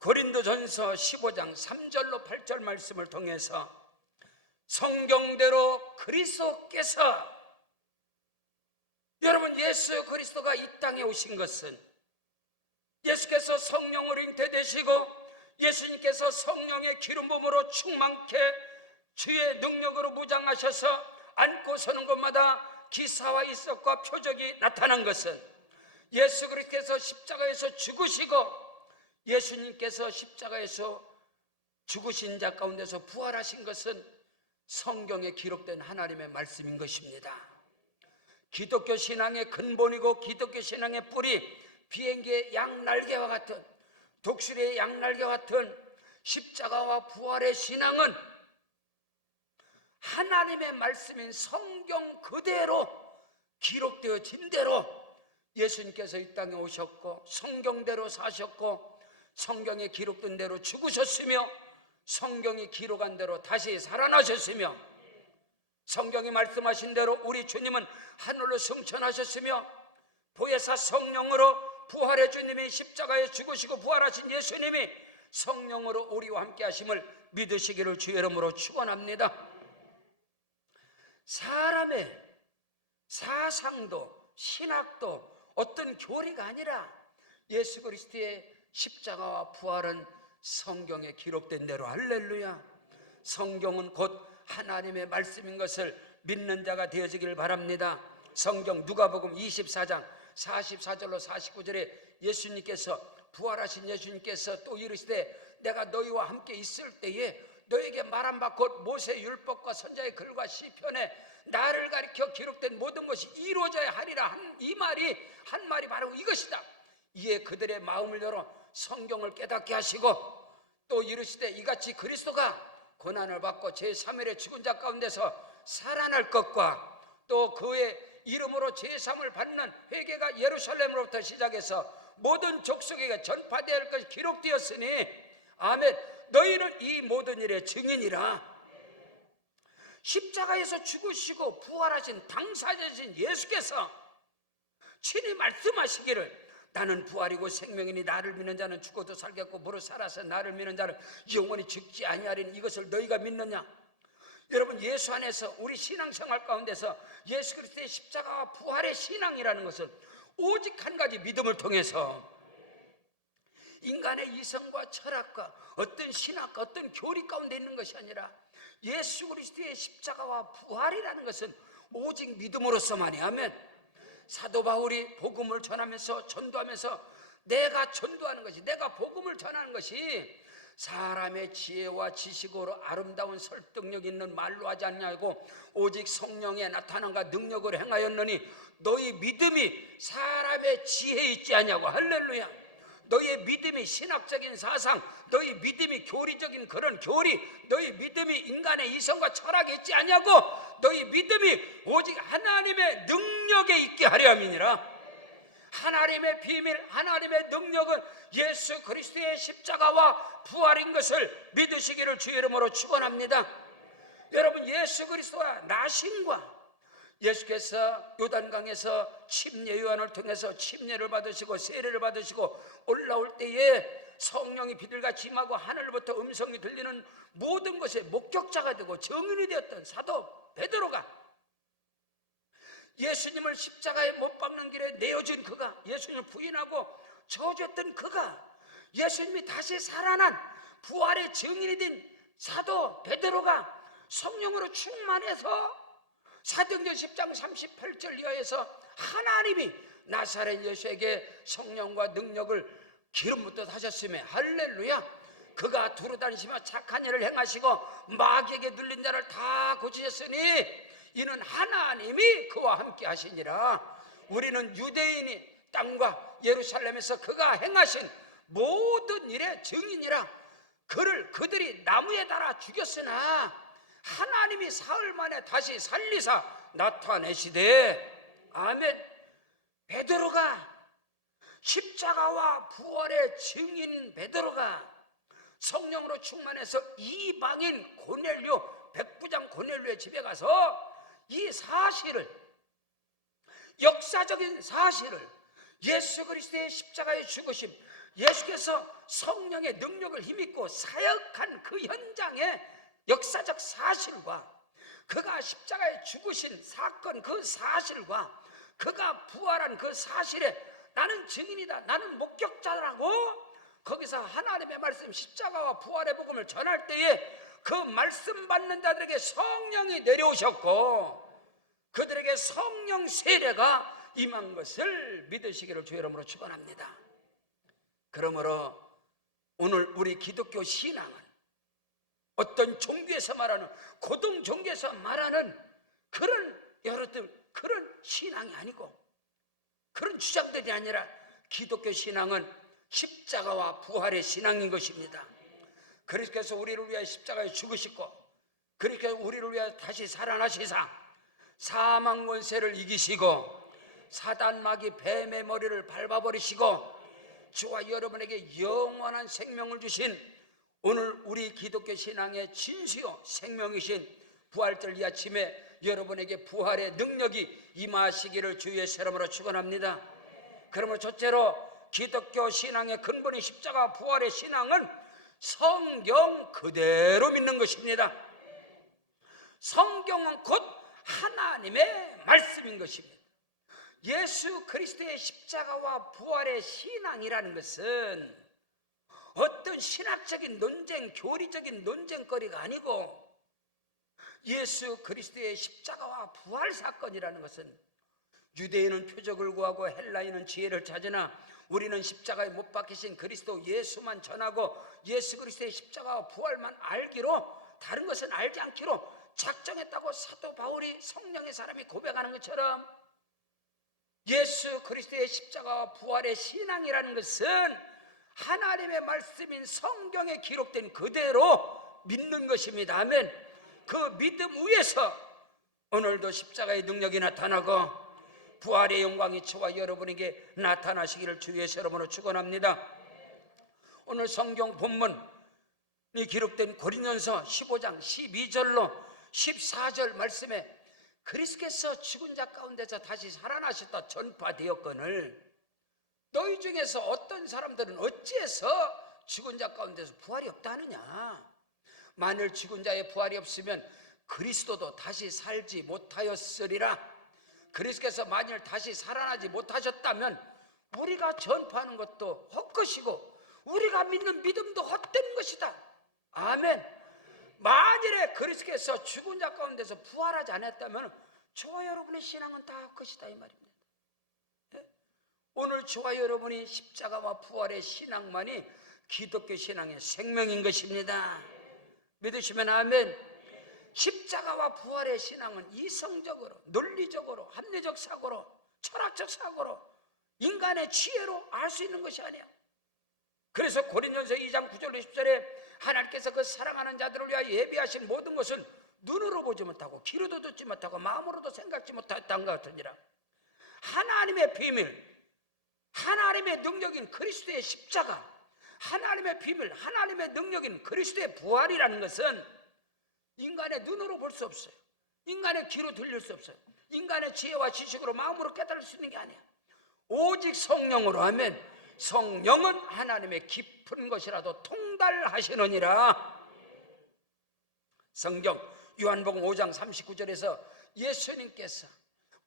고린도전서 15장 3절로 8절 말씀을 통해서 성경대로 그리스도께서, 여러분, 예수 그리스도가 이 땅에 오신 것은 예수께서 성령으로 잉태되시고 예수님께서 성령의 기름 부음으로 충만케 주의 능력으로 무장하셔서 앉고 서는 곳마다 기사와 이석과 표적이 나타난 것은 예수 그리스도께서 십자가에서 죽으시고 예수님께서 십자가에서 죽으신 자 가운데서 부활하신 것은 성경에 기록된 하나님의 말씀인 것입니다. 기독교 신앙의 근본이고 기독교 신앙의 뿌리, 비행기의 양날개와 같은, 독수리의 양날개와 같은 십자가와 부활의 신앙은 하나님의 말씀인 성경 그대로 기록되어진 대로 예수님께서 이 땅에 오셨고 성경대로 사셨고 성경에 기록된 대로 죽으셨으며 성경이 기록한 대로 다시 살아나셨으며 성경이 말씀하신 대로 우리 주님은 하늘로 승천하셨으며 보혜사 성령으로 부활의 주님이 십자가에 죽으시고 부활하신 예수님이 성령으로 우리와 함께 하심을 믿으시기를 주의 이름으로 축원합니다. 사람의 사상도 신학도 어떤 교리가 아니라 예수 그리스도의 십자가와 부활은 성경에 기록된 대로, 할렐루야, 성경은 곧 하나님의 말씀인 것을 믿는 자가 되어지길 바랍니다. 성경 누가복음 24장 44절로 49절에 예수님께서, 부활하신 예수님께서 또 이르시되 내가 너희와 함께 있을 때에 너에게 말한 바 곧 모세 율법과 선자의 글과 시편에 나를 가리켜 기록된 모든 것이 이루어져야 하리라. 이 말이 한 말이 바로 이것이다. 이에 그들의 마음을 열어 성경을 깨닫게 하시고 또 이르시되 이같이 그리스도가 고난을 받고 제3일에 죽은 자 가운데서 살아날 것과 또 그의 이름으로 제3을 받는 회개가 예루살렘으로부터 시작해서 모든 족속에게 전파되어야 할 것이 기록되었으니 아멘. 너희는 이 모든 일의 증인이라. 십자가에서 죽으시고 부활하신 당사자신 예수께서 친히 말씀하시기를 나는 부활이고 생명이니 나를 믿는 자는 죽어도 살겠고 무릇 살아서 나를 믿는 자는 영원히 죽지 아니하리니 이것을 너희가 믿느냐? 여러분, 예수 안에서 우리 신앙생활 가운데서 예수 그리스도의 십자가와 부활의 신앙이라는 것은 오직 한 가지 믿음을 통해서 인간의 이성과 철학과 어떤 신학과 어떤 교리 가운데 있는 것이 아니라 예수 그리스도의 십자가와 부활이라는 것은 오직 믿음으로서만이. 아멘. 사도 바울이 복음을 전하면서 전도하면서 내가 전도하는 것이, 내가 복음을 전하는 것이 사람의 지혜와 지식으로 아름다운 설득력 있는 말로 하지 않냐고 오직 성령의 나타남과 능력으로 행하였느니 너희 믿음이 사람의 지혜에 있지 않냐고. 할렐루야. 너희의 믿음이 신학적인 사상, 너희 믿음이 교리적인 그런 교리, 너희 믿음이 인간의 이성과 철학에 있지 않냐고. 너희 믿음이 오직 하나님의 능력에 있게 하려 함이니라. 하나님의 비밀, 하나님의 능력은 예수 그리스도의 십자가와 부활인 것을 믿으시기를 주의 이름으로 축원합니다. 여러분, 예수 그리스도와 나신과 예수께서 요단강에서 침례 요한을 통해서 침례를 받으시고 세례를 받으시고 올라올 때에 성령이 비둘기같이 임하고 하늘부터 음성이 들리는 모든 것에 목격자가 되고 증인이 되었던 사도 베드로가, 예수님을 십자가에 못 박는 길에 내어준 그가, 예수님을 부인하고 저주했던 그가, 예수님이 다시 살아난 부활의 증인이 된 사도 베드로가 성령으로 충만해서 사도행전 10장 38절 이하에서 하나님이 나사렛 예수에게 성령과 능력을 기름 붓듯 하셨으며 할렐루야. 그가 두루다니시며 착한 일을 행하시고 마귀에게 눌린 자를 다 고치셨으니 이는 하나님이 그와 함께 하시니라. 우리는 유대인이 땅과 예루살렘에서 그가 행하신 모든 일의 증인이라. 그들이 나무에 달아 죽였으나 하나님이 사흘 만에 다시 살리사 나타내시되, 아멘. 베드로가, 십자가와 부활의 증인 베드로가 성령으로 충만해서 이방인 고넬료, 백부장 고넬료의 집에 가서 이 사실을, 역사적인 사실을, 예수 그리스도의 십자가의 죽으심, 예수께서 성령의 능력을 힘입고 사역한 그 현장의 역사적 사실과 그가 십자가에 죽으신 사건 그 사실과 그가 부활한 그 사실에 나는 증인이다, 나는 목격자라고 거기서 하나님의 말씀 십자가와 부활의 복음을 전할 때에 그 말씀 받는 자들에게 성령이 내려오셨고 그들에게 성령 세례가 임한 것을 믿으시기를 주의 이름으로 축원합니다. 그러므로 오늘 우리 기독교 신앙은 어떤 종교에서 말하는 고등 종교에서 말하는 그런 신앙이 아니고 그런 주장들이 아니라 기독교 신앙은 십자가와 부활의 신앙인 것입니다. 그리스도께서 우리를 위하여 십자가에 죽으시고 그리스도께서 우리를 위하여 다시 살아나시사 사망 권세를 이기시고 사단 마귀 뱀의 머리를 밟아버리시고 저와 여러분에게 영원한 생명을 주신 오늘 우리 기독교 신앙의 진수요 생명이신 부활절 이 아침에 여러분에게 부활의 능력이 임하시기를 주의 이름으로 축원합니다. 그러므로 첫째로 기독교 신앙의 근본인 십자가 부활의 신앙은 성경 그대로 믿는 것입니다. 성경은 곧 하나님의 말씀인 것입니다. 예수 그리스도의 십자가와 부활의 신앙이라는 것은 어떤 신학적인 논쟁, 교리적인 논쟁거리가 아니고 예수 그리스도의 십자가와 부활 사건이라는 것은 유대인은 표적을 구하고 헬라인은 지혜를 찾으나 우리는 십자가에 못 박히신 그리스도 예수만 전하고 예수 그리스도의 십자가와 부활만 알기로 다른 것은 알지 않기로 작정했다고 사도 바울이 성령의 사람이 고백하는 것처럼 예수 그리스도의 십자가와 부활의 신앙이라는 것은 하나님의 말씀인 성경에 기록된 그대로 믿는 것입니다. 아멘. 그 믿음 위에서 오늘도 십자가의 능력이 나타나고 부활의 영광이 저와 여러분에게 나타나시기를 주의 이름으로 축원합니다. 오늘 성경 본문이 기록된 고린도전서 15장 12절로 14절 말씀에 그리스도께서 죽은 자 가운데서 다시 살아나셨다 전파되었거늘 너희 중에서 어떤 사람들은 어찌해서 죽은 자 가운데서 부활이 없다 하느냐. 만일 죽은 자의 부활이 없으면 그리스도도 다시 살지 못하였으리라. 그리스도께서 만일 다시 살아나지 못하셨다면 우리가 전파하는 것도 헛것이고 우리가 믿는 믿음도 헛된 것이다. 아멘. 만일에 그리스도께서 죽은 자 가운데서 부활하지 않았다면 저와 여러분의 신앙은 다 헛것이다 이 말입니다. 오늘 저와 여러분이 십자가와 부활의 신앙만이 기독교 신앙의 생명인 것입니다. 믿으시면 아멘. 십자가와 부활의 신앙은 이성적으로, 논리적으로, 합리적 사고로, 철학적 사고로, 인간의 지혜로 알 수 있는 것이 아니야. 그래서 고린도전서 2장 9절 10절에 하나님께서 그 사랑하는 자들을 위하여 예비하신 모든 것은 눈으로 보지 못하고 귀로도 듣지 못하고 마음으로도 생각지 못했던 것 같으니라. 하나님의 비밀, 하나님의 능력인 그리스도의 십자가, 하나님의 비밀, 하나님의 능력인 그리스도의 부활이라는 것은 인간의 눈으로 볼 수 없어요. 인간의 귀로 들릴 수 없어요. 인간의 지혜와 지식으로 마음으로 깨달을 수 있는 게 아니야. 오직 성령으로 하면 성령은 하나님의 깊은 것이라도 통달하시느니라. 성경 요한복음 5장 39절에서 예수님께서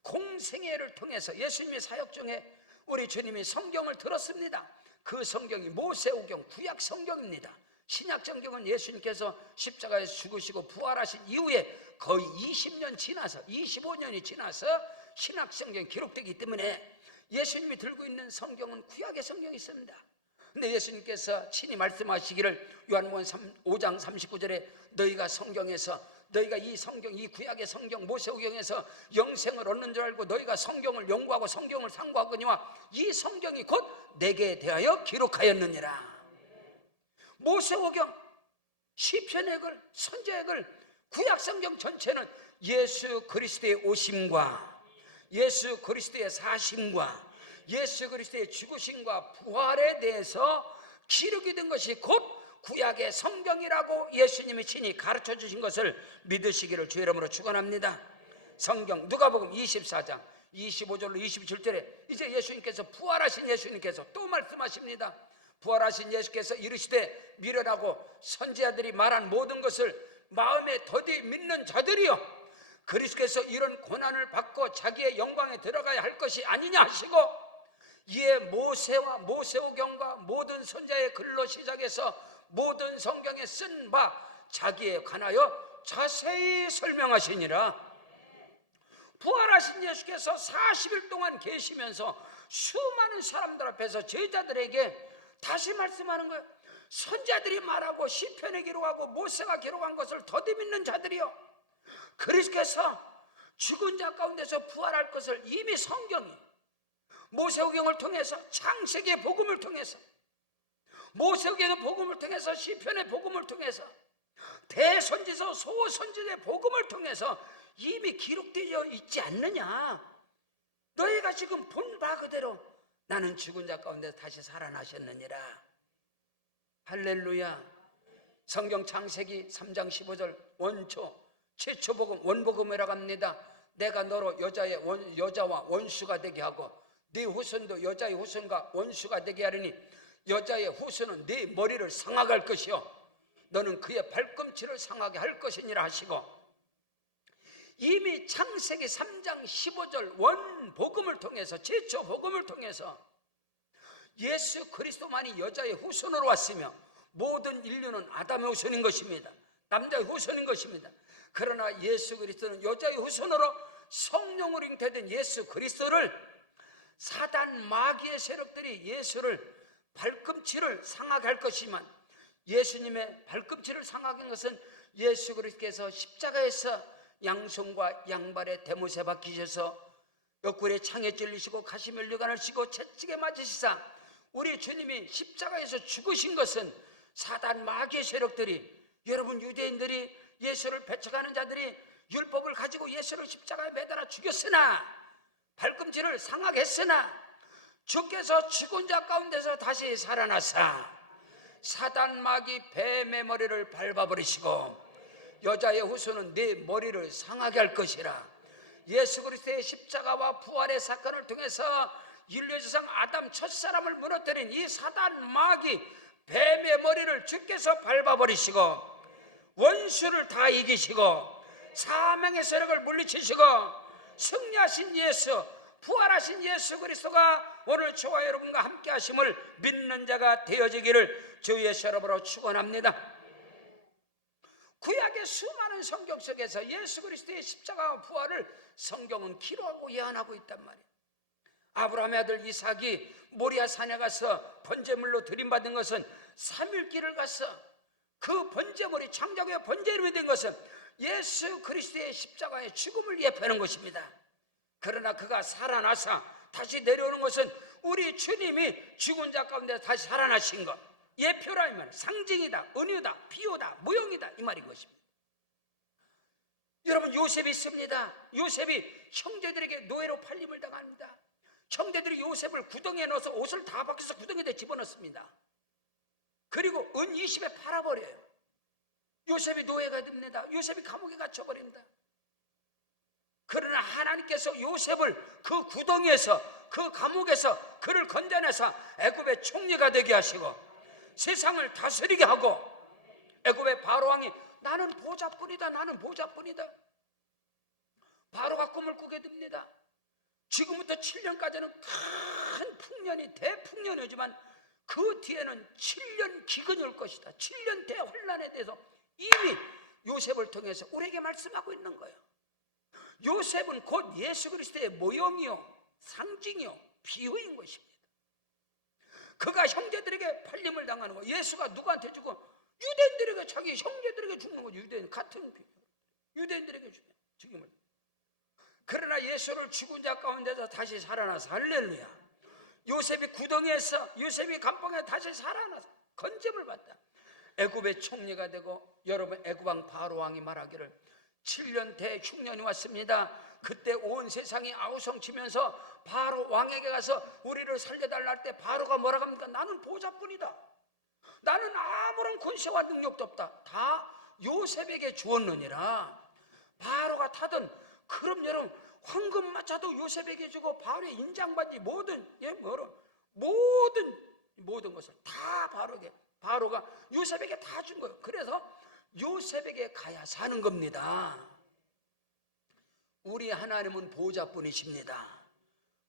공생애를 통해서 예수님의 사역 중에 우리 주님이 성경을 들었습니다. 그 성경이 모세오경 구약 성경입니다. 신약 성경은 예수님께서 십자가에 죽으시고 부활하신 이후에 거의 20년 지나서 25년이 지나서 신약 성경이 기록되기 때문에 예수님이 들고 있는 성경은 구약의 성경이 있습니다. 근데 예수님께서 친히 말씀하시기를 요한복음 5장 39절에 너희가 성경에서 너희가 이 성경, 이 구약의 성경 모세오경에서 영생을 얻는 줄 알고 너희가 성경을 연구하고 성경을 상고하거니와 이 성경이 곧 내게 대하여 기록하였느니라. 모세오경, 시편의 글, 선지의 글, 구약 성경 전체는 예수 그리스도의 오심과 예수 그리스도의 사심과 예수 그리스도의 죽으심과 부활에 대해서 기록이 된 것이 곧 구약의 성경이라고 예수님이 친히 가르쳐 주신 것을 믿으시기를 주의 이름으로 축원합니다. 성경 누가복음 24장 25절로 27절에 이제 예수님께서 부활하신 예수님께서 또 말씀하십니다. 부활하신 예수께서 이르시되 미련하고 선지자들이 말한 모든 것을 마음에 더디 믿는 자들이여 그리스도께서 이런 고난을 받고 자기의 영광에 들어가야 할 것이 아니냐 하시고 이에 모세와 모세오경과 모든 선자의 글로 시작해서 모든 성경에 쓴 바 자기에 관하여 자세히 설명하시니라. 부활하신 예수께서 40일 동안 계시면서 수많은 사람들 앞에서 제자들에게 다시 말씀하는 거예요. 선자들이 말하고 시편에 기록하고 모세가 기록한 것을 더디 믿는 자들이요 그리스도께서 죽은 자 가운데서 부활할 것을 이미 성경이 모세오경을 통해서 창세기의 복음을 통해서 모세오경의 복음을 통해서 시편의 복음을 통해서 대선지서 소선지서의 복음을 통해서 이미 기록되어 있지 않느냐. 너희가 지금 본 바 그대로 나는 죽은 자 가운데 다시 살아나셨느니라. 할렐루야. 성경 창세기 3장 15절 원초 최초 복음 원복음이라고 합니다. 내가 너로 여자와 원수가 되게 하고 네 후손도 여자의 후손과 원수가 되게 하리니 여자의 후손은 네 머리를 상하게 할 것이요 너는 그의 발꿈치를 상하게 할 것이니라 하시고 이미 창세기 3장 15절 원복음을 통해서 최초 복음을 통해서 예수 그리스도만이 여자의 후손으로 왔으며 모든 인류는 아담의 후손인 것입니다. 남자의 후손인 것입니다. 그러나 예수 그리스도는 여자의 후손으로 성령으로 잉태된 예수 그리스도를 사단 마귀의 세력들이 예수를 발꿈치를 상하게 할 것이지만 예수님의 발꿈치를 상하게 한 것은 예수 그리스도께서 십자가에서 양손과 양발에 대못에 박히셔서 옆구리에 창에 찔리시고 가시면류관을 씌고 채찍에 맞으시사 우리 주님이 십자가에서 죽으신 것은 사단 마귀의 세력들이 여러분 유대인들이 예수를 배척하는 자들이 율법을 가지고 예수를 십자가에 매달아 죽였으나 발꿈치를 상하게 했으나 주께서 죽은 자 가운데서 다시 살아나사 사단 마귀 뱀의 머리를 밟아버리시고 여자의 후손은 네 머리를 상하게 할 것이라. 예수 그리스도의 십자가와 부활의 사건을 통해서 인류의 조상 아담 첫사람을 무너뜨린 이 사단 마귀 뱀의 머리를 주께서 밟아버리시고 원수를 다 이기시고 사망의 세력을 물리치시고 승리하신 예수 부활하신 예수 그리스도가 오늘 저와 여러분과 함께 하심을 믿는 자가 되어지기를 주 예수 여러분으로 축원합니다. 구약의 수많은 성경 속에서 예수 그리스도의 십자가와 부활을 성경은 기록하고 예언하고 있단 말이에요. 아브라함의 아들 이삭이 모리아 산에 가서 번제물로 드림받은 것은 3일 길을 가서 그 번제물이 창자국의 번제물이 된 것은 예수 그리스도의 십자가의 죽음을 예표하는 것입니다. 그러나 그가 살아나서 다시 내려오는 것은 우리 주님이 죽은 자 가운데 다시 살아나신 것 예표라 이 말, 상징이다, 은유다, 비유다, 무용이다 이 말인 것입니다. 여러분 요셉이 있습니다. 요셉이 형제들에게 노예로 팔림을 당합니다. 형제들이 요셉을 구덩이에 넣어서 옷을 다 벗겨서 구덩이에 집어넣습니다. 그리고 은 20에 팔아버려요. 요셉이 노예가 됩니다. 요셉이 감옥에 갇혀버립니다. 그러나 하나님께서 요셉을 그 구덩이에서 그 감옥에서 그를 건져내서 애굽의 총리가 되게 하시고 세상을 다스리게 하고 애굽의 바로왕이 나는 보좌뿐이다 나는 보좌뿐이다 바로가 꿈을 꾸게 됩니다. 지금부터 7년까지는 큰 풍년이 대풍년이 오지만 그 뒤에는 7년 기근이 올 것이다. 7년 대환란에 대해서 이미 요셉을 통해서 우리에게 말씀하고 있는 거예요. 요셉은 곧 예수 그리스도의 모형이요 상징이요 비유인 것입니다. 그가 형제들에게 팔림을 당하는 거 예수가 누구한테 주고 유대인들에게 자기 형제들에게 죽는 거죠. 유대인 같은 유대인들에게 죽임을. 그러나 예수를 죽은 자 가운데서 다시 살아나서 할렐루야. 요셉이 구덩이에서 요셉이 감방에 다시 살아나서 건짐을 받다. 애굽의 총리가 되고 여러분 애굽왕 바로왕이 말하기를 7년 대흉년이 왔습니다. 그때 온 세상이 아우성치면서 바로 왕에게 가서 우리를 살려달라 할 때 바로가 뭐라고 합니까? 나는 보좌뿐이다. 나는 아무런 권세와 능력도 없다. 다 요셉에게 주었느니라. 바로가 타든 그럼 여러분 황금마차도 요셉에게 주고 바로의 인장반지 모든 모든 것을 다 바로가 요셉에게 다 준 거예요. 그래서 요셉에게 가야 사는 겁니다. 우리 하나님은 보호자뿐이십니다.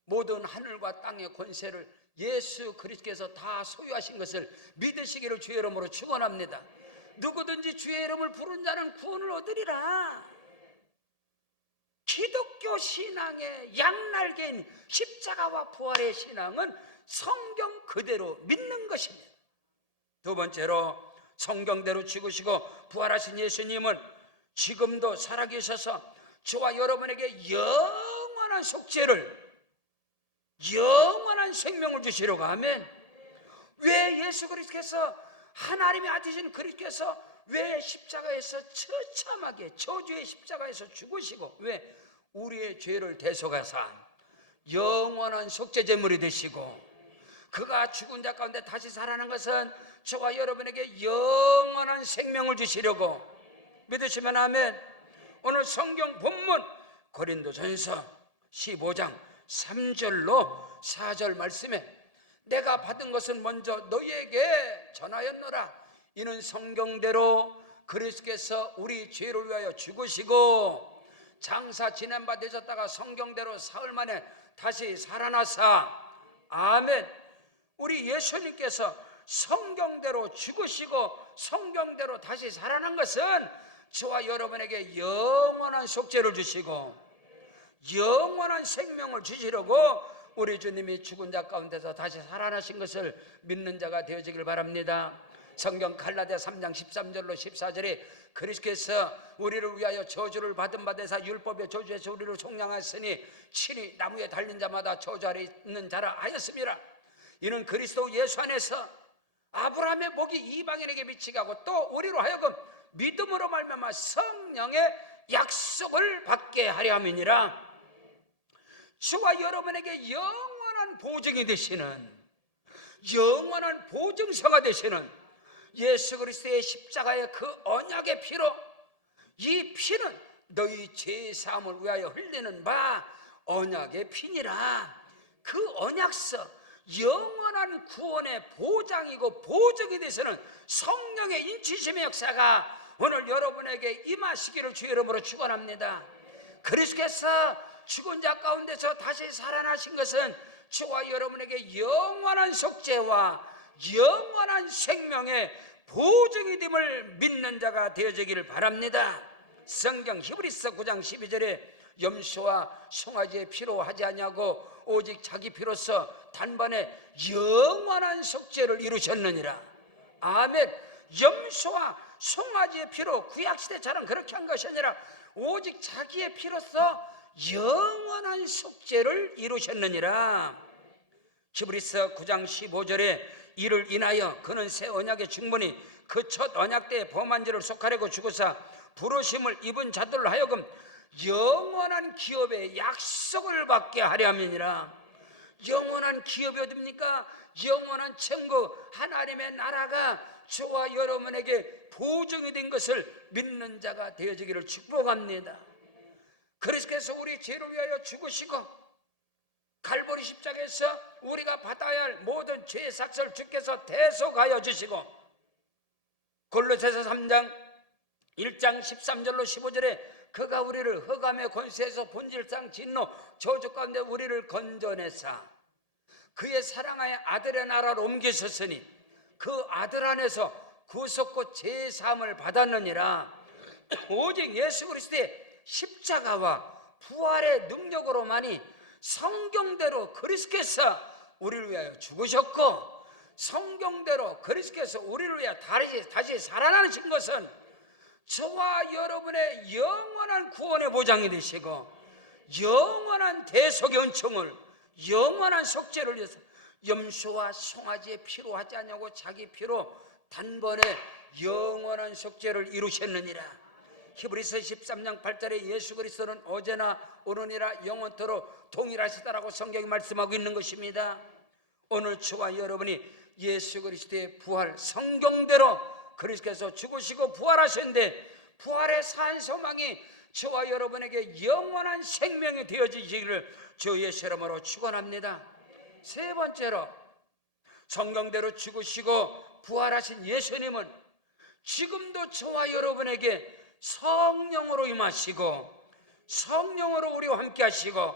모든 하늘과 땅의 권세를 예수 그리스도께서 다 소유하신 것을 믿으시기를 주의 이름으로 축원합니다. 누구든지 주의 이름을 부른 자는 구원을 얻으리라. 기독교 신앙의 양날개인 십자가와 부활의 신앙은 성경 그대로 믿는 것입니다. 두 번째로, 성경대로 죽으시고 부활하신 예수님은 지금도 살아계셔서 저와 여러분에게 영원한 속죄를, 영원한 생명을 주시려고 하면, 왜 예수 그리스도께서, 하나님의 아들이신 그리스도께서 왜 십자가에서 처참하게 저주의 십자가에서 죽으시고 왜 우리의 죄를 대속하사 영원한 속죄 제물이 되시고, 그가 죽은 자 가운데 다시 살아난 것은 저와 여러분에게 영원한 생명을 주시려고 믿으시면 아멘. 오늘 성경 본문 고린도전서 15장 3절로 4절 말씀에 내가 받은 것은 먼저 너희에게 전하였노라. 이는 성경대로 그리스도께서 우리 죄를 위하여 죽으시고 장사 지낸 바 되셨다가 성경대로 사흘 만에 다시 살아나사, 아멘. 우리 예수님께서 성경대로 죽으시고 성경대로 다시 살아난 것은 저와 여러분에게 영원한 속죄를 주시고 영원한 생명을 주시려고 우리 주님이 죽은 자 가운데서 다시 살아나신 것을 믿는 자가 되어지길 바랍니다. 성경 갈라디아 3장 13절로 14절에 그리스도께서 우리를 위하여 저주를 받은 바 되사 율법의 저주에서 우리를 속량하였으니 친히 나무에 달린 자마다 저주 아래 있는 자라 하였습니다. 이는 그리스도 예수 안에서 아브라함의 복이 이방인에게 미치게 하고 또 우리로 하여금 믿음으로 말미암아 성령의 약속을 받게 하려 함이니라. 주와 여러분에게 영원한 보증이 되시는, 영원한 보증서가 되시는 예수 그리스도의 십자가의 그 언약의 피로, 이 피는 너희 죄사함을 위하여 흘리는 바 언약의 피니라. 그 언약서, 영원한 구원의 보장이고 보증이 되시는 성령의 인치심의 역사가 오늘 여러분에게 임하시기를 주의 이름으로 축원합니다. 그리스도께서 죽은 자 가운데서 다시 살아나신 것은 저와 여러분에게 영원한 속죄와 영원한 생명의 보증이 됨을 믿는 자가 되어지기를 바랍니다. 성경 히브리서 9장 12절에 염소와 송아지의 피로 하지 아니하고 오직 자기 피로서 단번에 영원한 속죄를 이루셨느니라. 아멘. 염소와 송아지의 피로 구약시대처럼 그렇게 한 것이 아니라 오직 자기의 피로서 영원한 속죄를 이루셨느니라. 히브리서 9장 15절에 이를 인하여 그는 새 언약의 충분히 그 첫 언약 때의 범한 죄를 속하려고 죽으사 부르심을 입은 자들로 하여금 영원한 기업의 약속을 받게 하려 함이니라. 영원한 기업이 어딥니까? 영원한 천국 하나님의 나라가 저와 여러분에게 보증이 된 것을 믿는 자가 되어지기를 축복합니다. 그리스도께서 우리 죄를 위하여 죽으시고 갈보리 십자가에서 우리가 받아야 할 모든 죄의 삭을 주께서 대속하여 주시고, 골로새서 3장 1장 13절로 15절에 그가 우리를 흑암의 권세에서 본질상 진노 저주 가운데 우리를 건져내사 그의 사랑하여 아들의 나라로 옮기셨으니 그 아들 안에서 구속과 죄 사함을 받았느니라. 오직 예수 그리스도의 십자가와 부활의 능력으로만이 성경대로 그리스도께서 우리를 위하여 죽으셨고 성경대로 그리스도께서 우리를 위하여 다시 살아나신 것은 저와 여러분의 영원한 구원의 보장이 되시고 영원한 대속의 은총을, 영원한 속죄를 위해서 염소와 송아지의 피로 하지 않냐고 자기 피로 단번에 영원한 속죄를 이루셨느니라. 히브리서 13장 8절에 예수 그리스도는 어제나 오늘이라 영원토록 동일하시다라고 성경이 말씀하고 있는 것입니다. 오늘 저와 여러분이 예수 그리스도의 부활, 성경대로 그리스도께서 죽으시고 부활하셨는데 부활의 산 소망이 저와 여러분에게 영원한 생명이 되어지기를 주 예수 이름으로 축원합니다. 세 번째로, 성경대로 죽으시고 부활하신 예수님은 지금도 저와 여러분에게 성령으로 임하시고 성령으로 우리와 함께 하시고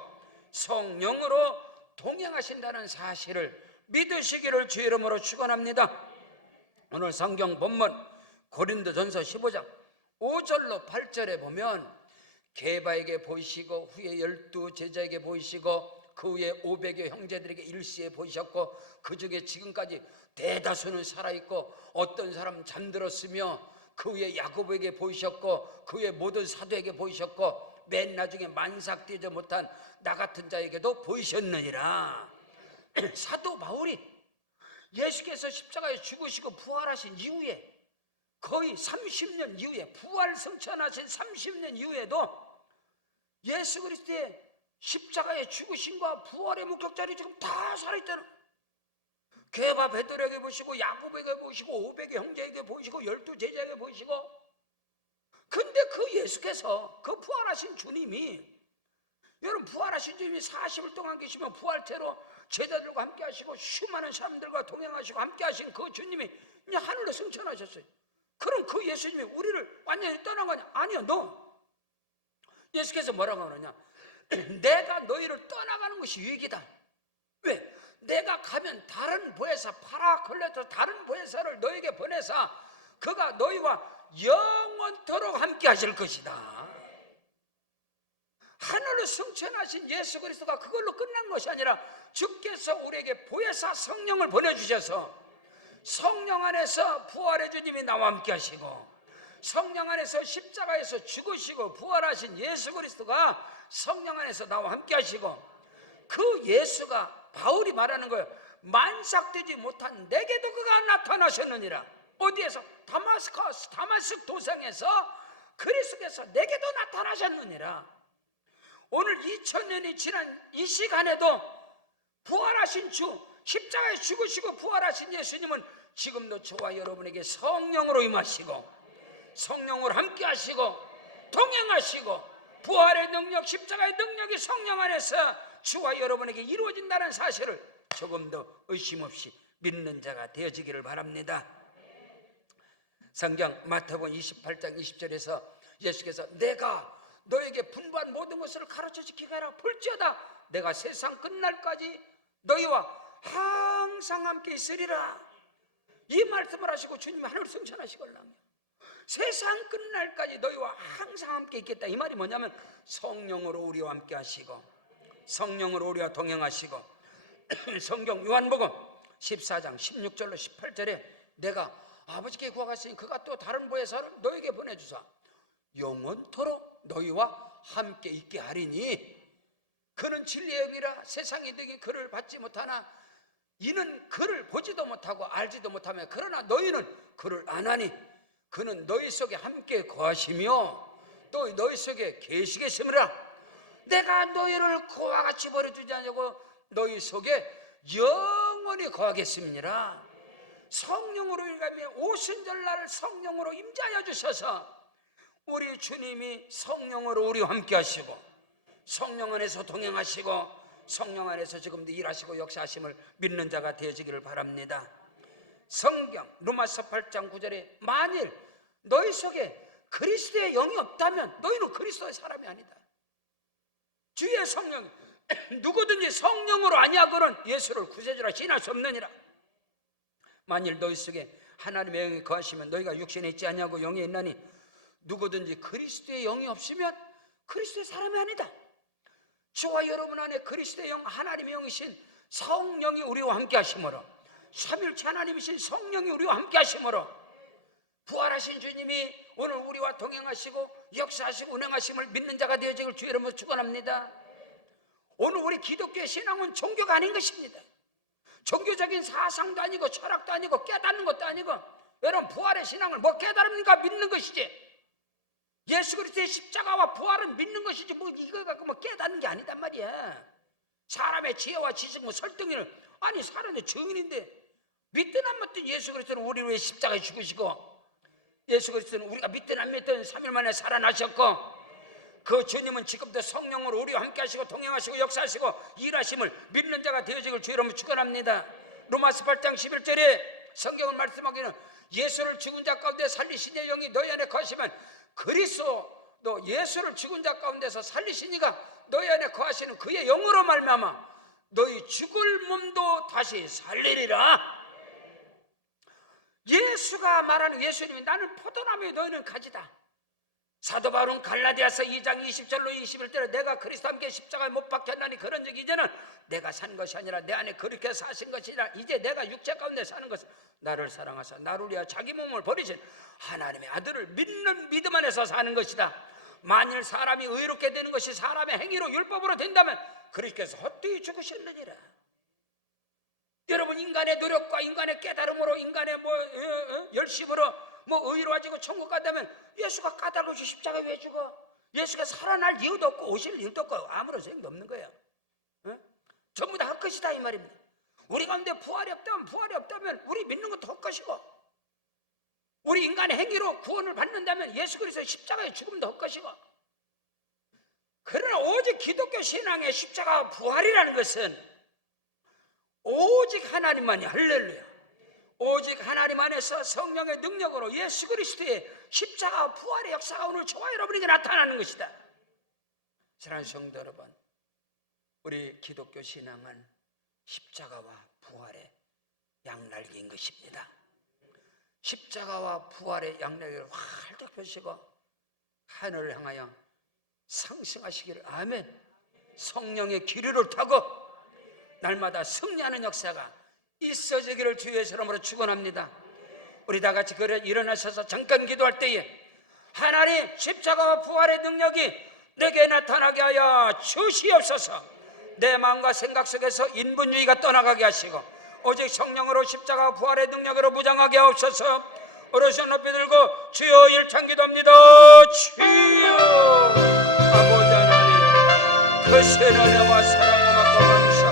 성령으로 동행하신다는 사실을 믿으시기를 주 이름으로 축원합니다. 오늘 성경 본문 고린도전서 15장 5절로 8절에 보면 게바에게 보이시고 후에 12 제자에게 보이시고 그 후에 500여 형제들에게 일시에 보이셨고 그 중에 지금까지 대다수는 살아있고 어떤 사람 잠들었으며 그 후에 야고보에게 보이셨고 그 후에 모든 사도에게 보이셨고 맨 나중에 만삭되지 못한 나 같은 자에게도 보이셨느니라. 사도 바울이 예수께서 십자가에 죽으시고 부활하신 이후에 거의 30년 이후에 부활 성천하신 30년 이후에도 예수 그리스도의 십자가의 죽으심과 부활의 목격자들이 지금 다 살아있다는, 게바 베드로에게 보시고 야고보에게 보시고 500의 형제에게 보이시고 12 제자에게 보이시고, 근데 그 예수께서 그 부활하신 주님이, 여러분 부활하신 주님이 40일 동안 계시면 부활태로 제자들과 함께 하시고 수많은 사람들과 동행하시고 함께 하신 그 주님이 이제 하늘로 승천하셨어요. 그럼 그 예수님이 우리를 완전히 떠난 거냐? 아니요. 예수께서 뭐라고 하느냐? 내가 너희를 떠나가는 것이 유익이다. 왜? 내가 가면 다른 보혜사 파라클레토 다른 보혜사를 너에게 보내사 그가 너희와 영원토록 함께 하실 것이다. 하늘로 승천하신 예수 그리스도가 그걸로 끝난 것이 아니라 주께서 우리에게 보혜사 성령을 보내주셔서 성령 안에서 부활의 주님이 나와 함께 하시고 성령 안에서 십자가에서 죽으시고 부활하신 예수 그리스도가 성령 안에서 나와 함께 하시고, 그 예수가 바울이 말하는 거예요. 만삭되지 못한 내게도 그가 나타나셨느니라. 어디에서? 다마스크 도상에서 그리스도께서 내게도 나타나셨느니라. 오늘 2000년이 지난 이 시간에도 부활하신 주, 십자가에 죽으시고 부활하신 예수님은 지금도 저와 여러분에게 성령으로 임하시고 성령으로 함께 하시고 동행하시고 부활의 능력, 십자가의 능력이 성령 안에서 주와 여러분에게 이루어진다는 사실을 조금 더 의심 없이 믿는 자가 되어지기를 바랍니다. 성경 마태복음 28장 20절에서 예수께서 내가 너에게 분부한 모든 것을 가르쳐 지키게 하라. 볼지어다 내가 세상 끝날까지 너희와 항상 함께 있으리라. 이 말씀을 하시고 주님이 하늘을 승천하시걸라며 세상 끝날까지 너희와 항상 함께 있겠다. 이 말이 뭐냐면 성령으로 우리와 함께 하시고 성령으로 우리와 동행하시고 성경 요한복음 14장 16절로 18절에 내가 아버지께 구하갔으니 그가 또 다른 보혜사를 너에게 보내주사 영원토록 너희와 함께 있게 하리니 그는 진리의 영이라 세상이 너희 그를 받지 못하나 이는 그를 보지도 못하고 알지도 못하며 그러나 너희는 그를 아나니 그는 너희 속에 함께 거하시며 또 너희 속에 계시겠으므라. 내가 너희를 그와 같이 버려두지 않냐고 너희 속에 영원히 거하겠습니라. 성령으로 인하여 오순절날 성령으로 임재하여 주셔서 우리 주님이 성령으로 우리와 함께 하시고 성령 안에서 동행하시고 성령 안에서 지금도 일하시고 역사하심을 믿는 자가 되어지기를 바랍니다. 성경 로마서 8장 9절에 만일 너희 속에 그리스도의 영이 없다면 너희는 그리스도의 사람이 아니다. 주의 성령 누구든지 성령으로 아니하거든 예수를 구세주라 시인할 수 없느니라. 만일 너희 속에 하나님의 영이 거하시면 너희가 육신에 있지 아니하고 영에 있나니 누구든지 그리스도의 영이 없으면 그리스도의 사람이 아니다. 저와 여러분 안에 그리스도의 영 하나님의 영이신 성령이 우리와 함께 하심으로 삼일체 하나님이신 성령이 우리와 함께 하심으로 부활하신 주님이 오늘 우리와 동행하시고 역사하시고 운행하심을 믿는 자가 되어지길 주의 이름으로 축원합니다. 오늘 우리 기독교의 신앙은 종교가 아닌 것입니다. 종교적인 사상도 아니고 철학도 아니고 깨닫는 것도 아니고, 여러분 부활의 신앙을 뭐 깨달습니까? 믿는 것이지. 예수 그리스도의 십자가와 부활은 믿는 것이지 뭐 이거 갖고 뭐 깨닫는 게 아니단 말이야. 사람의 지혜와 지식 뭐 설득을 아니 사람의 증인인데 믿든 안 믿든 예수 그리스도는 우리를 위해 십자가에 죽으시고 예수 그리스도는 우리가 믿든 안 믿든 3일 만에 살아나셨고 그 주님은 지금도 성령으로 우리와 함께 하시고 동행하시고 역사하시고 일하심을 믿는 자가 되어지길 주 이름으로 축원합니다. 로마서 8장 11절에 성경은 말씀하기는 예수를 죽은 자 가운데 살리신 이의 영이 너희 안에 거하시면 그리스도 예수를 죽은 자 가운데서 살리신 이가 너희 안에 거하시는 그의 영으로 말미암아 너희 죽을 몸도 다시 살리리라. 예수가 말하는 예수님이 나는 포도나무에 너희는 가지다. 사도 바울은 갈라디아서 2장 20절로 21절에 내가 그리스도와 함께 십자가에 못 박혔나니 그런즉 이제는 내가 산 것이 아니라 내 안에 그렇게 사신 것이라. 이제 내가 육체 가운데 사는 것은 나를 사랑하사 나를 위하여 자기 몸을 버리신 하나님의 아들을 믿는 믿음 안에서 사는 것이다. 만일 사람이 의롭게 되는 것이 사람의 행위로 율법으로 된다면 그리스도께서 헛되이 죽으셨느니라. 여러분, 인간의 노력과 인간의 깨달음으로 인간의 열심으로 의로워지고 천국 간다면 예수가 까닭 없이 십자가에 왜 죽어? 예수가 살아날 이유도 없고 오실 이유도 없고 아무런 소용도 없는 거예요. 전부 다 헛것이다 이 말입니다. 우리 가운데 부활이 없다면 우리 믿는 것도 헛것이고, 우리 인간의 행위로 구원을 받는다면 예수 그리스도의 십자가의 죽음도 헛것이고, 그러나 오직 기독교 신앙의 십자가 부활이라는 것은 오직 하나님만이, 할렐루야, 오직 하나님 안에서 성령의 능력으로 예수 그리스도의 십자가 부활의 역사가 오늘 저와 여러분에게 나타나는 것이다. 사랑하는 성도 여러분, 우리 기독교 신앙은 십자가와 부활의 양날개인 것입니다. 십자가와 부활의 양날개를 활짝 펴시고 하늘을 향하여 상승하시기를. 아멘. 성령의 기류를 타고 날마다 승리하는 역사가 있어지기를 주의 이름으로 축원합니다. 우리 다 같이 그래 일어나셔서 잠깐 기도할 때에 하나님 십자가와 부활의 능력이 내게 나타나게 하여 주시옵소서. 내 마음과 생각 속에서 인분주의가 떠나가게 하시고 오직 성령으로 십자가와 부활의 능력으로 무장하게 하옵소서. 오른손 높이 들고 주여 일창 기도합니다. 주여 아버지 하나님, 그 세련의 와서